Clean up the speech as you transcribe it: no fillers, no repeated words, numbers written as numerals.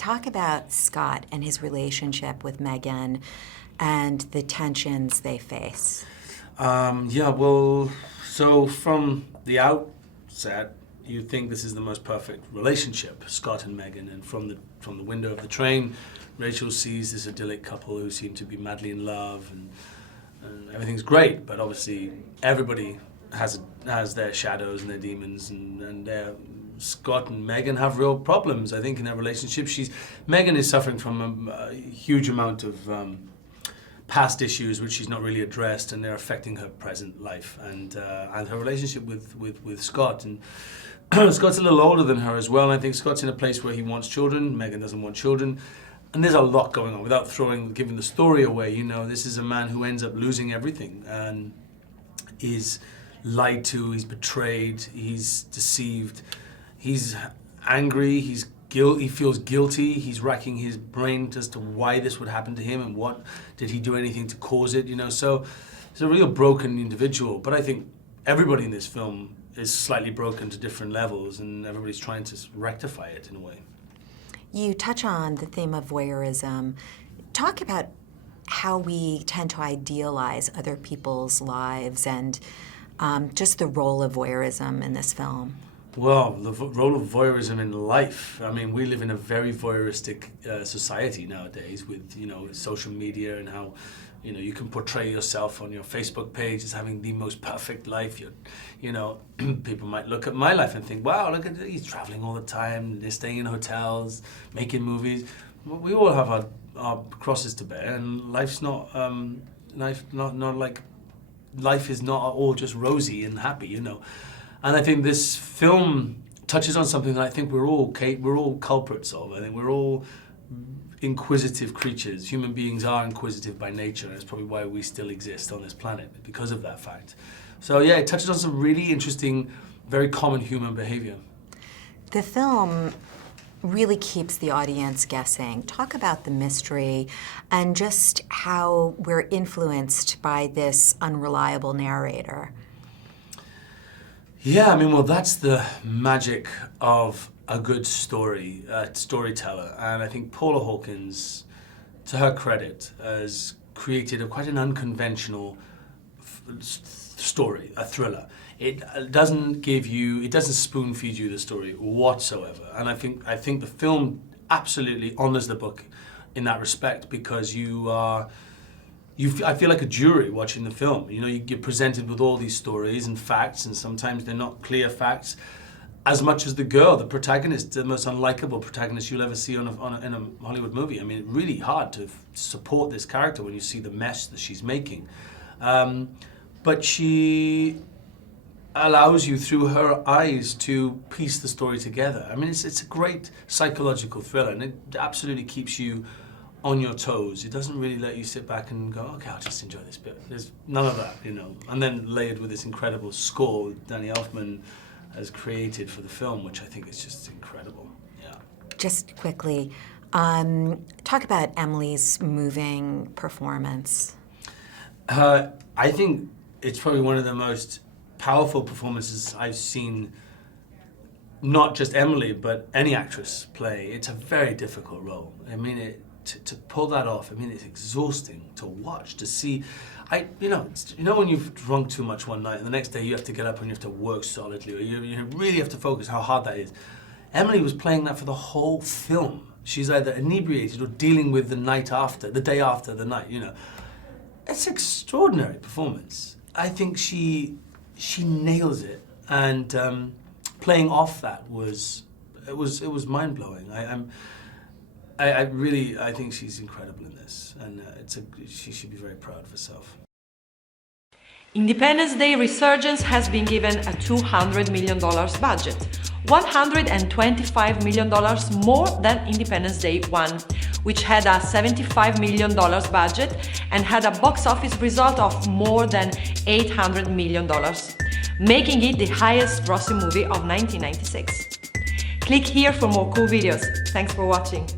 talk about Scott and his relationship with Megan and the tensions they face. Yeah, well, so from the outset, you think this is the most perfect relationship, Scott and Megan, and from the window of the train, Rachel sees this idyllic couple who seem to be madly in love, and everything's great, but obviously everybody has their shadows and their demons, and Scott and Megan have real problems, I think, in their relationship. Megan is suffering from a huge amount of past issues which she's not really addressed, and they're affecting her present life and her relationship with Scott. And Scott's a little older than her as well, and I think Scott's in a place where he wants children. Megan doesn't want children. And there's a lot going on. Without giving the story away, you know, this is a man who ends up losing everything and is lied to, he's betrayed, he's deceived, he's angry, he feels guilty, he's racking his brain as to why this would happen to him and what did he do anything to cause it, you know. So he's a real broken individual, but I think everybody in this film is slightly broken to different levels, and everybody's trying to rectify it in a way. You touch on the theme of voyeurism. Talk about how we tend to idealize other people's lives and just the role of voyeurism in this film. Well, the role of voyeurism in life. I mean, we live in a very voyeuristic society nowadays with, you know, social media and how, you know, you can portray yourself on your Facebook page as having the most perfect life. You know, people might look at my life and think, wow, look at he's traveling all the time, they're staying in hotels, making movies. We all have our crosses to bear, and life's not life is not all just rosy and happy, you know. And I think this film touches on something that I think we're all culprits of. I think we're all inquisitive creatures. Human beings are inquisitive by nature, and it's probably why we still exist on this planet, because of that fact. So yeah, it touches on some really interesting, very common human behavior. The film really keeps the audience guessing. Talk about the mystery and just how we're influenced by this unreliable narrator. Yeah, I mean, well, that's the magic of a good storyteller. And I think Paula Hawkins, to her credit, has created quite an unconventional story, a thriller. It doesn't spoon feed you the story whatsoever. And I think the film absolutely honors the book in that respect, because I feel like a jury watching the film. You know, you're presented with all these stories and facts, and sometimes they're not clear facts. As much as the girl, the protagonist, the most unlikable protagonist you'll ever see in a Hollywood movie. I mean, it's really hard to support this character when you see the mess that she's making. But she allows you through her eyes to piece the story together. I mean, it's a great psychological thriller, and it absolutely keeps you on your toes. It doesn't really let you sit back and go, okay, I'll just enjoy this bit. There's none of that, you know. And then layered with this incredible score Danny Elfman has created for the film, which I think is just incredible. Yeah. Just quickly, talk about Emily's moving performance. I think it's probably one of the most powerful performances I've seen, not just Emily, but any actress play. It's a very difficult role. I mean, to pull that off, I mean, it's exhausting to watch, to see. You know when you've drunk too much one night and the next day you have to get up and you have to work solidly, or you really have to focus how hard that is. Emily was playing that for the whole film. She's either inebriated or dealing with the day after the night, you know. It's an extraordinary performance. I think she nails it, and playing off that was mind-blowing. I think she's incredible in this, and she should be very proud of herself. Independence Day Resurgence has been given a $200 million budget, $125 million more than Independence Day 1, which had a $75 million budget and had a box office result of more than $800 million, making it the highest grossing movie of 1996. Click here for more cool videos. Thanks for watching.